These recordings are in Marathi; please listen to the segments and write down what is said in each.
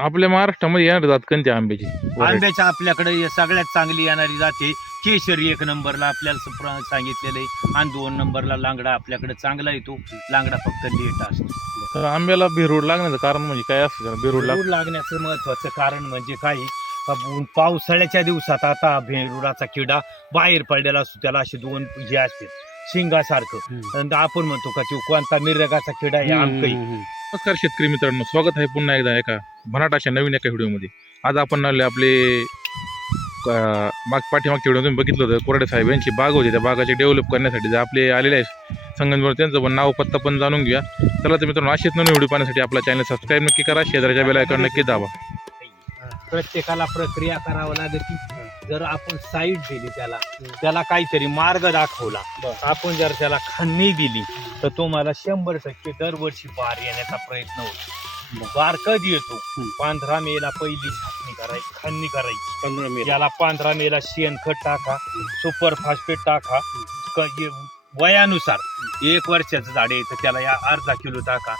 आपल्या महाराष्ट्रामध्ये येणार जात कोणत्या आंब्याची? आंब्याच्या आपल्याकडे सगळ्यात चांगली येणारी जाते केशरी एक नंबरला आपल्याला सांगितलेलं आहे. आणि दोन नंबरला लांगडा आपल्याकडे चांगला येतो. लांगडा फक्त लेट असतो. तर आंब्याला बिरूड लागण्याचं कारण म्हणजे काय असतं बिरूड लागण्याचं महत्वाचं कारण म्हणजे काही का ऊन- पावसाळ्याच्या दिवसात आता भेरुडाचा किडा बाहेर पडलेला असतो. त्याला असे दोन हे असते. शिंगासारखं. आणि आपण म्हणतो का तो कोणता मिरगाचा किडा आहे आमकही. नमस्कार शेतकरी मित्रांनो स्वागत आहे पुन्हा एकदा एका भनाट अशा नवीन एका व्हिडिओमध्ये. आज आपण आले आपले माग पाठीमागच्या व्हिडिओ तुम्ही बघितलं होतं कोरडे साहेब यांची बाग होती. त्या बागाचे डेव्हलप करण्यासाठी जे आपले आलेले आहेत संगमवर त्यांचं पण नाव पत्ता पण जाणून घ्या चला तर मित्रांनो असेच नवीन व्हिडिओ पाहण्यासाठी आपला चॅनल सबस्क्राईब नक्की करा शेजारच्या बेल आयकॉन नक्की दाबा. प्रत्येकाला प्रक्रिया करावं लागते जर आपण साईड दिली त्याला त्याला काहीतरी मार्ग दाखवला आपण जर त्याला खन्नी दिली तर तो मला शंभर टक्के दरवर्षी बार येण्याचा प्रयत्न होतो. बार. कधी येतो? पंधरा मेला पहिली छाटणी करायची खन्नी करायची. पंधरा मे याला पंधरा मेला शेणखत टाका सुपर फॉस्फेट टाका क- वयानुसार एक वर्षाचं झाड आहे तर त्याला या अर्धा किलो टाका.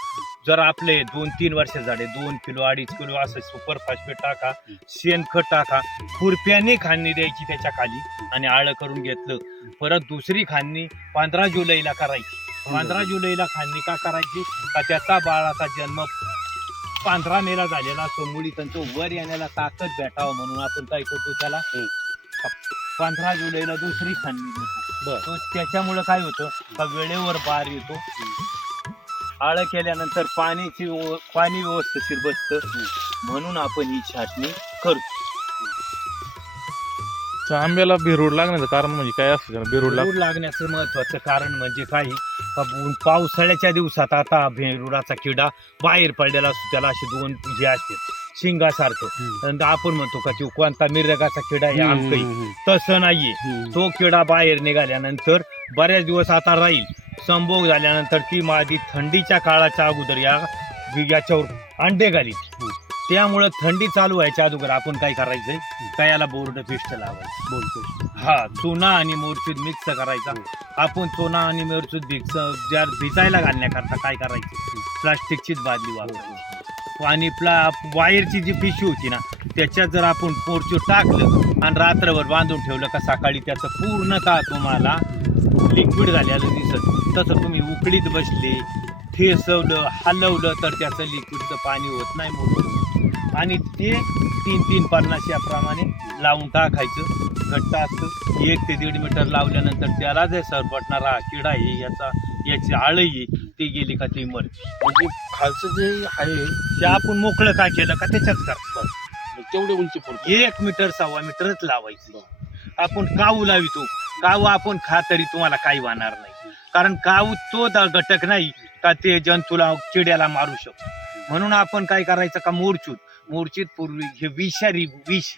जर आपले दोन तीन वर्षाचं झाड आहे दोन किलो अडीच किलो असं सुपर फॉस्फेट टाका शेणखत टाका खुरप्याने खांनी द्यायची त्याच्याखाली आणि आळं करून घेतलं. परत दुसरी खांनी पंधरा जुलैला करायची. पंधरा जुलैला खांनी का करायची? का त्याचा बाळाचा जन्म पंधरा मेला झालेला असतो. मुली त्यांचं वर येण्याला ताकद भेटावं म्हणून आपण काय करतो त्याला? पंधरा जुलैला दुसरी खांदी देतो. त्याच्यामुळं काय होतं? का वेळेवर बार येतो. आळं केल्यानंतर पाण्याची व्यव- पाणी व्यवस्थित बसतं. म्हणून आपण ही छाटणी करतो तर आंब्याला बिरूड लागण्याचं कारण म्हणजे काय असतं त्याला? बिरूड लाग लागण्याचं महत्वाचं कारण म्हणजे काही. का पावसाळ्याच्या दिवसात आता भेरुडाचा किडा बाहेर पडलेला असतो. त्याला असे दोन हे असते शिंगासारखं. आणि आपण म्हणतो का तो कोणता मिरगाचा किडा आहे आमकही तसं नाहीये. तो किडा बाहेर निघाल्यानंतर बऱ्याच दिवस आता राहील. संभोग झाल्यानंतर ती मादी थंडीच्या काळाच्या अगोदर या याच्यावर अंडे घाली. त्यामुळं थंडी चालू व्हायच्या अगोदर आपण काय करायचंय कयाला बोर्ड पेस्ट लावायचं. बोलतो हा चुना आणि मोरचूद मिक्स करायचा. आपण चुना आणि मोरचूद मिक्स ज्या भिजायला घालण्याकरता काय करायचं? प्लास्टिकचीच बादली वापरायची. आणि प्ला वायरची जी पिशवी होती ना त्याच्यात जर आपण मोरचूद टाकलं आणि रात्रभर बांधून ठेवलं का सकाळी त्याचं पूर्णतः तुम्हाला लिक्विड झालेलं दिसत तसं तुम्ही उकळीत बसले ठेसवलं हलवलं तर त्याचं लिक्विडचं पाणी होत नाही मोठं आणि ते तीन तीन पन्नास याप्रमाणे लावून टाकायचं. घट्ट असतं. एक ते दीड मीटर लावल्यानंतर त्याला जे सरपटणारा किडा आहे याचा याची आळी आहे ती गेली का ती मर. म्हणजे खालचं जे आहे ते आपण मोकळं काय केलं का त्याच्यात करतो तेवढे उंची पडते एक मीटर सव्वा मीटरच लावायचं. आपण काऊ लावितो? काऊ आपण खा तरी तुम्हाला काही होणार नाही. कारण काऊ तो घटक नाही का ते जंतूला किड्याला मारू शकतो. म्हणून आपण काय करायचं का मोरचूत मोरचीत पूर्वी हे विषारी विष.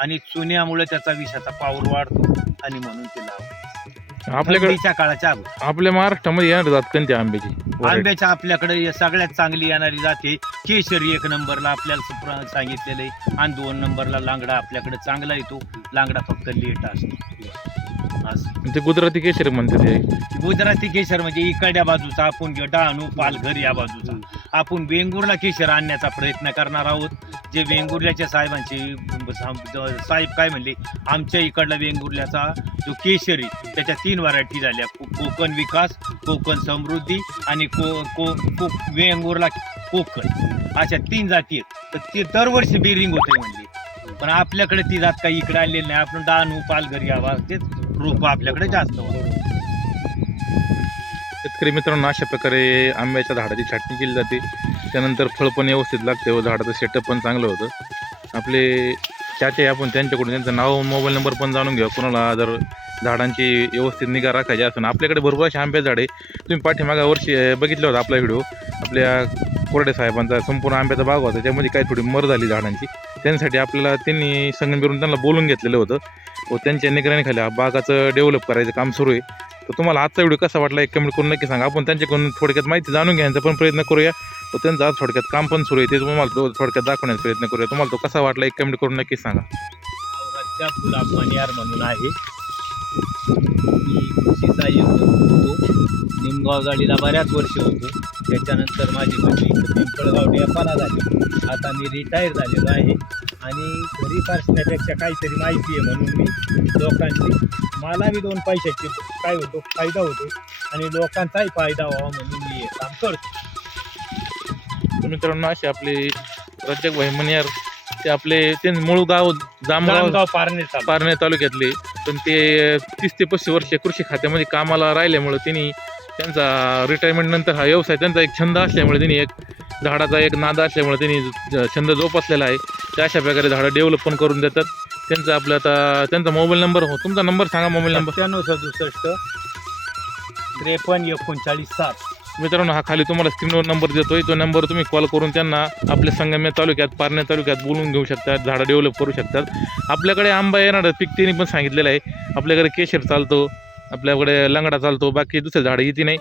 आणि चुन्यामुळे त्याचा विषाचा पावर वाढतो आणि म्हणून ते लाव आपल्याकडे काळाच्या आपल्या महाराष्ट्रामध्ये येणार जात कोणत्या आंब्याची? आंब्याच्या आपल्याकडे सगळ्यात चांगली येणारी जाते केशरी एक नंबरला आपल्याला सांगितलेलं आहे. आणि दोन नंबरला लांगडा आपल्याकडे चांगला येतो. लांगडा फक्त लेट असतो. असं ते गुजराती केशरी म्हणते ते. गुजराती केशर म्हणजे इकडच्या बाजूचा आपण घेऊ डहाणू पालघर या बाजूचा. आपण वेंगुर्ला केशर आणण्याचा प्रयत्न करणार आहोत. जे वेंगुर्ल्याच्या साहेबांचे साहेब काय म्हणले आमच्या इकडला वेंगुर्ल्याचा जो केशरी त्याच्या तीन व्हरायटी झाल्या. को- कोकण विकास कोकण समृद्धी आणि को को को वेंगुर्ला कोकण. अशा तीन जाती आहेत. तर ते दरवर्षी बेरिंग होते म्हणले. पण आपल्याकडे ती जात काही इकडे आलेली नाही. आपण डहाणू पालघर यावा. तेच रोप आपल्याकडे जास्त होतं. शेतकरी मित्रांनो अशा प्रकारे आंब्याच्या झाडाची छाटणी केली जाते. त्यानंतर फळ पण व्यवस्थित लागते व झाडाचं सेटअप पण चांगलं होतं. आपले चाचे आपण त्यांच्याकडून त्यांचं नाव मोबाईल नंबर पण जाणून घ्या कोणाला जर झाडांची व्यवस्थित निगा राखायची असून आपल्याकडे भरपूर असे आंब्याचे झाडे तुम्ही पाठीमागा वर्षी अं, बघितलं होतं आपला व्हिडिओ. आपल्या कोरडे साहेबांचा संपूर्ण आंब्याचा बाग होता. त्यामध्ये काही थोडी मर झाली झाडांची. त्यांसाठी आपल्याला त्यांनी संगम त्यांना बोलून घेतलेलं होतं. व त्यांच्या निगराणीखाली हा बागाचं डेव्हलप करायचं काम सुरू आहे. तर तुम्हाला आजचा व्हिडिओ कसा वाटला एक कमेंट करून नक्की सांगा. आपण त्यांच्याकडून थोडक्यात माहिती जाणून घ्यायचा पण प्रयत्न करूया. व त्यांचं आज थोडक्यात काम पण सुरू आहे. ते तुम्हाला तो थोडक्यात दाखवण्याचा प्रयत्न करूया. तुम्हाला तो कसा वाटला एक कमेंट करून नक्की सांगा. औरातच्या गुलाब मणियार म्हणून आहे. मी कृषीचा येतो निमगाव गाडीला बऱ्याच वर्ष होतो. त्याच्यानंतर माझी घरी पिंपळगाव डेपाला झाली. आता मी रिटायर झालेलो आहे. आणि घरी पासण्यापेक्षा काहीतरी माहिती आहे म्हणून मी लोकांची मला बी दोन पैशाची काय होतो फायदा होतो. आणि लोकांचाही फायदा व्हावा म्हणून मी हे काम करतो. तर मित्रांनो असे आपले रजक भाई मनियार ते आपले ते मूळ गाव जामगाव पारणे पारणे तालुक्यातले. पण ते तीस ते पस्तीस वर्ष कृषी खात्यामध्ये कामाला राहिल्यामुळं त्यांनी त्यांचा रिटायरमेंट नंतर हा व्यवसाय त्यांचा एक छंद असल्यामुळे त्यांनी एक झाडाचा एक नाद असल्यामुळे त्यांनी छंद जोपासलेला आहे. ते अशा प्रकारे झाडं डेव्हलप पण करून देतात. त्यांचा आपलं आता त्यांचा मोबाईल नंबर हो तुमचा नंबर सांगा मोबाईल नंबर सत्त्याण्णव सदुसष्ट त्रेपन्न एकोणचाळीस सात मित्रांनो हा खाली तुम्हाला स्क्रीनवर नंबर देतोय. तो नंबर तुम्ही कॉल करून त्यांना आपल्या संगमे तालुक्यात पारणे तालुक्यात बोलून घेऊ शकतात झाडं डेव्हलप करू शकतात. आपल्याकडे आंबा येणार पीक त्यांनी पण सांगितलेलं आहे. आपल्याकडे केशर चालतो आपल्याकडे लंगडा चालतो बाकी दुसरे झाडं येते नाही.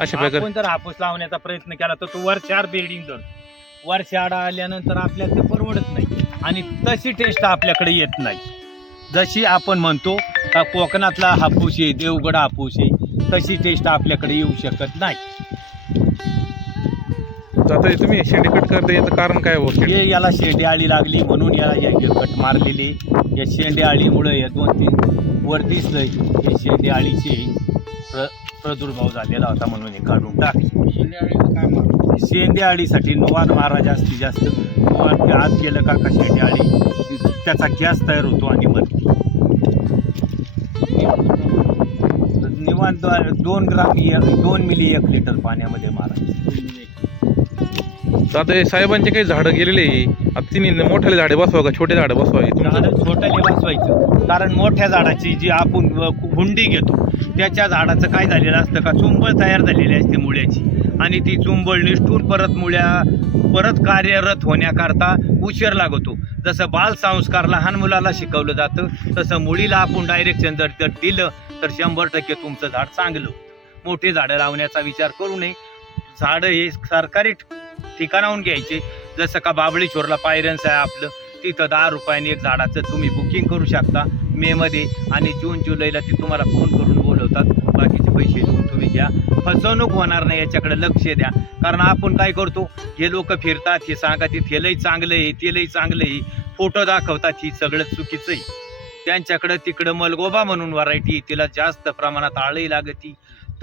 अशा प्रकारे. आपण जर हापूस लावण्याचा प्रयत्न केला तर तो वर चार बिल्डिंग जर वर आडा आल्यानंतर आपल्याला ते परवडत नाही आणि तशी टेस्ट आपल्याकडे येत नाही. जशी आपण म्हणतो का कोकणातला हापूस आहे देवगड हापूस आहे तशी टेस्ट आपल्याकडे येऊ शकत नाही. हे तुम्ही शेंडी कट करता याचं कारण काय हो शेंडी? हे याला शेंडी आळी लागली म्हणून याला हे कट मारलेली. या शेंडी आळीमुळे या दोन तीन वर दिसलंय. हे शेंडी आळीचे प्र प्रादुर्भाव झालेला होता म्हणून हे काढून टाकले. शेंड्याळीचं काय मार शेंडी आळीसाठी नुवाद मारा जास्तीत जास्त नुवाद आत गेलं का का शेंडी आळी? त्याचा गॅस तयार होतो आणि मरते निवांत दोन ग्राम दोन मिली एक लिटर पाण्यामध्ये मारायचे. तर आता हे साहेबांचे काही झाडं गेलेले आता तिने मोठ्याले झाडे बसवा का? छोटे झाडं बसवा हे तुमचं छोट्याने बसवायचं. कारण मोठ्या झाडाची जी आपण हुंडी घेतो त्याच्या झाडाचं काय झालेलं असतं का? चुंबळ तयार झालेली असते मुळ्याची. आणि ती चुंबळ निष्ठून परत मुळ्या परत कार्यरत होण्याकरता उशीर लागतो. जसं बाल संस्कार लहान मुलाला शिकवलं जातं तसं मुलीला आपण डायरेक्शन जर दिलं तर शंभर टक्के तुमचं झाड चांगलं मोठे झाडं लावण्याचा विचार करू नये. झाडं हे सरकारी ठिकाणाहून घ्यायचे. जसं का बाबळेश्वरला पायरन्स आहे आपलं तिथं दहा रुपयाने एक झाडाचं तुम्ही बुकिंग करू शकता. मेमध्ये आणि जून जुलैला ते तुम्हाला फोन करून बोलवतात. बाकीचे पैसे देऊन तुम्ही घ्या. फसवणूक होणार नाही याच्याकडे लक्ष द्या. कारण आपण काय करतो हे लोक फिरतात हे सांगा ते लई चांगलं आहे ते लई चांगलं आहे. फोटो दाखवतात ही सगळं चुकीचं आहे. त्यांच्याकडं तिकडं मलगोबा म्हणून व्हरायटी तिला जास्त प्रमाणात आळही लागती.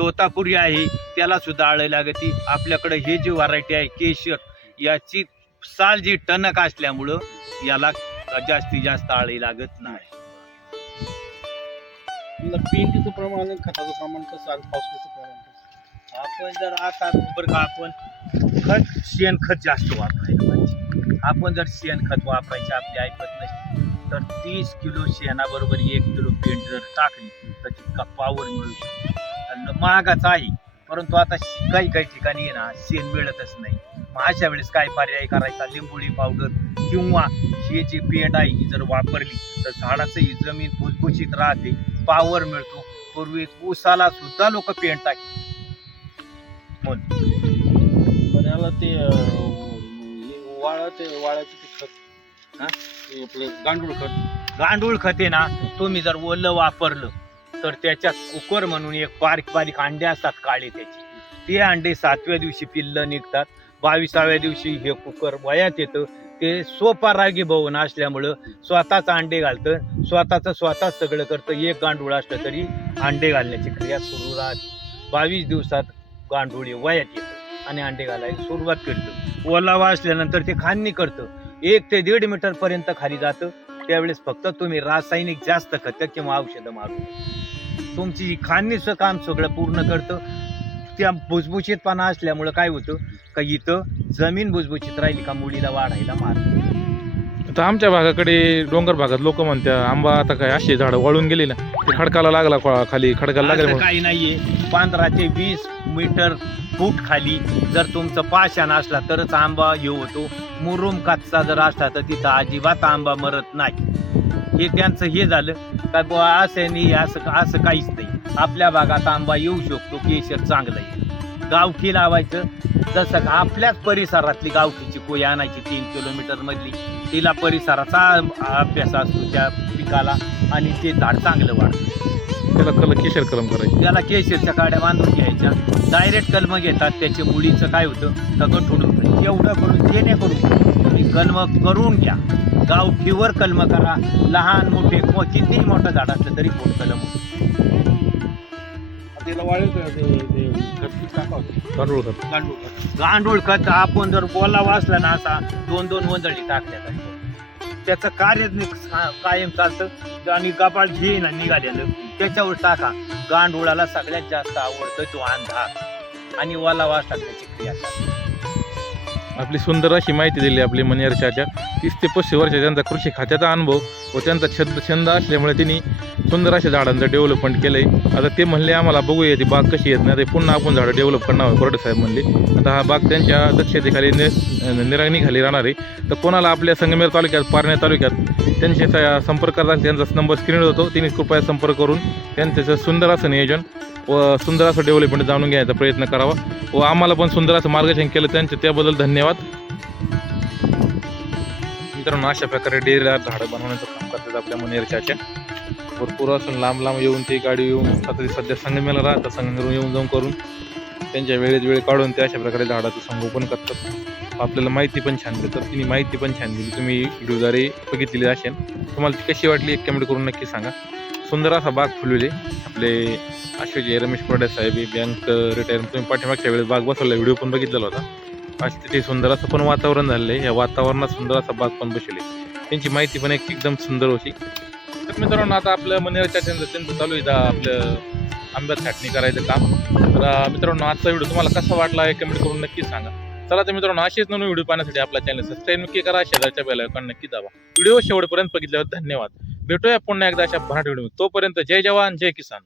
तोतापुरी आहे त्याला सुद्धा आळही लागती. आपल्याकडं हे जी व्हरायटी आहे केशर याची साल जी टणक असल्यामुळं याला जास्तीत जास्त आळी लागत नाही. प्रमाण आणि खताचं प्रमाण कसं आणि प्रमाण कसं आपण जर आता बरं का आपण खत शेणखत जास्त वापरायला पाहिजे आपण जर शेणखत वापरायचे आपली ऐकत नसते तर तीस किलो शेणाबरोबर एक किलो पेंट जर टाकली तर तितका पावर मिळू शकतो. महागाचा आहे. परंतु आता काही काही ठिकाणी ना शेण मिळतच नाही. मग अशा वेळेस काय पर्याय करायचा? लिंबोळी पावडर किंवा ही जी पेंट आहे ही जर वापरली तर झाडाचं ही जमीन भुसभुशीत राहते पावर मिळतो. पूर्वी ऊसाला सुद्धा लोक टाकली बरं याला ते वाळा ते वाळाचं ते खत हा? ते आपलं गांडूळ खत. गांडूळ खते ना तुम्ही जर ओलं वापरलं तर त्याच्यात कुकर म्हणून एक बारीक बारीक अंडे असतात काळे त्याची. ते अंडे सातव्या दिवशी पिल्लं निघतात. बावीसाव्या दिवशी हे कुकर वयात येतं. ते सोपा भवन असल्यामुळं स्वतःच अंडे घालतं. स्वतःचं स्वतःच सगळं करतं. एक गांडूळ असलं तरी अंडे घालण्याची क्रिया सुरू राहते. बावीस दिवसात गांडूळ वयात येतं आणि अंडे घालायला सुरुवात करतं. ओलावा असल्यानंतर ते खांदणी करतं. एक ते दीड मीटर पर्यंत खाली जातं. त्यावेळेस फक्त तुम्ही रासायनिक जास्त खतं किंवा औषधं मारू तुमची ही खाणणीचं काम सगळं पूर्ण करतं त्या भुसभुशीतपणा असल्यामुळं काय होतं? का इथं जमीन भुसभुशीत राहिली का मुलीला वाढायला मार आता आमच्या भागाकडे डोंगर भागात लोक म्हणतात आंबा आता काय असे झाडं वाळून गेली ना ते खडकाला लागला खाली खडकाला लागल्यामुळे काही नाहीये. पंधरा ते वीस मीटर फूट खाली जर तुमचं पाषाण असला तरच आंबा हे होतो. मुरुम काचचा जर असला तर तिथं अजिबात आंबा मरत नाही. हे त्यांचं हे झालं. का बुवा असं नाही असं असं काहीच नाही. आपल्या भागात आंबा येऊ शकतो केशर चांगलं आहे. गावठी लावायचं. जसं का आपल्याच परिसरातली गावठीची कोय आणायची तीन किलोमीटर मधली तिला परिसराचा अभ्यास असतो त्या पिकाला आणि ते झाड चांगलं वाढतं. त्याला कल केशर कलम करायची. त्याला केशरच्या काड्या बांधून घ्यायच्या. डायरेक्ट कलम घेतात त्याच्या मुलीचं काय होतं? सगळं ठोडून एवढं करून जेणेकरून कलम करून घ्या. गावठीवर कलम करा. लहान मोठे को- कितीही मोठं झाड असलं तरी कोण कलम खत. गांडूळ खत. गांडूळ खत आपण जर बोला वाचला ना असा दोन दोन वंजळी टाकल्या त्याचं कार्य कायम चालतं. आणि कपाळ घे ना निघालेलं. त्याच्यावर टाका. गांडुळाला सगळ्यात जास्त आवडतं तो अंधार. आणि ओला वास टाकण्याची क्रिया. चालते. आपली सुंदर अशी माहिती दिली आपली मनियर चाच्या तीस ते पस्तीस वर्ष त्यांचा कृषी खात्याचा अनुभव व त्यांचा छंद छंद असल्यामुळे त्यांनी सुंदर अशा झाडांचं डेव्हलपमेंट केलंय. आता ते म्हणले आम्हाला बघूया ती बाग कशी येत नाही. ते पुन्हा आपण झाडं डेव्हलप करणार कोरडे साहेब म्हणले. आता हा बाग त्यांच्या दक्षतेखाली नि निरागणीखाली राहणार आहे. तर कोणाला आपल्या संगमेर तालुक्यात पारण्या तालुक्यात त्यांच्या संपर्क करता त्यांचा नंबर स्क्रीनवर होतो. त्यांनी कृपया संपर्क करून त्यांचं सुंदर असं नियोजन व सुंदर असं डेव्हलपमेंट जाणून घ्यायचा प्रयत्न करावा. व आम्हाला पण सुंदर असं मार्गदर्शन केलं त्यांचे त्याबद्दल धन्यवाद. मित्रांनो अशा प्रकारे डेरीला झाडं बनवण्याचं काम करतात आपल्या मनेरच्या भरपूर असून लांब लांब येऊन ते गाडी येऊन आता सध्या संगमेला राहतात संगमेरून येऊन जाऊन करून त्यांच्या वेळेत वेळ काढून ते अशा प्रकारे झाडाचं संगोपन करतात. आपल्याला माहिती पण छान देतात. तिने माहिती पण छान दिली. तुम्ही व्हिडिओद्वारे बघितलेली असेल. तुम्हाला ती कशी वाटली एक कमेंट करून नक्की सांगा. सुंदर असा बाग फुलवले. आपले अशोकजी रमेश कोरडे साहेब बँक रिटायर तुम्ही पाठीमागच्या वेळेस बाग बसवला व्हिडिओ पण बघितलेला होता. आज तिथे सुंदर असं पण वातावरण झालेलं आहे. या वातावरणात सुंदर असा बाग पण बसवली त्यांची माहिती पण एक एकदम सुंदर होती. तर मित्रांनो आता आपल्या मनेरच्या त्यांचं त्यांचं चालू आहे. आपलं आंब्यात छाटणी करायचं काम. तर मित्रांनो आजचा व्हिडिओ तुम्हाला कसा वाटला आहे कमेंट करून नक्की सांगा. चला तर मित्रांनो असेच नवीन व्हिडिओ पाहण्यासाठी आपला चॅनल सबस्क्राईब नक्की करा. शेजारच्या बेल आयकॉन नक्की दाबा. व्हिडिओ शेवटपर्यंत बघितल्यावर धन्यवाद. भेटूया पुन्हा एकदा अशा मराठी व्हिडिओ तोपर्यंत जय जवान जय किसान.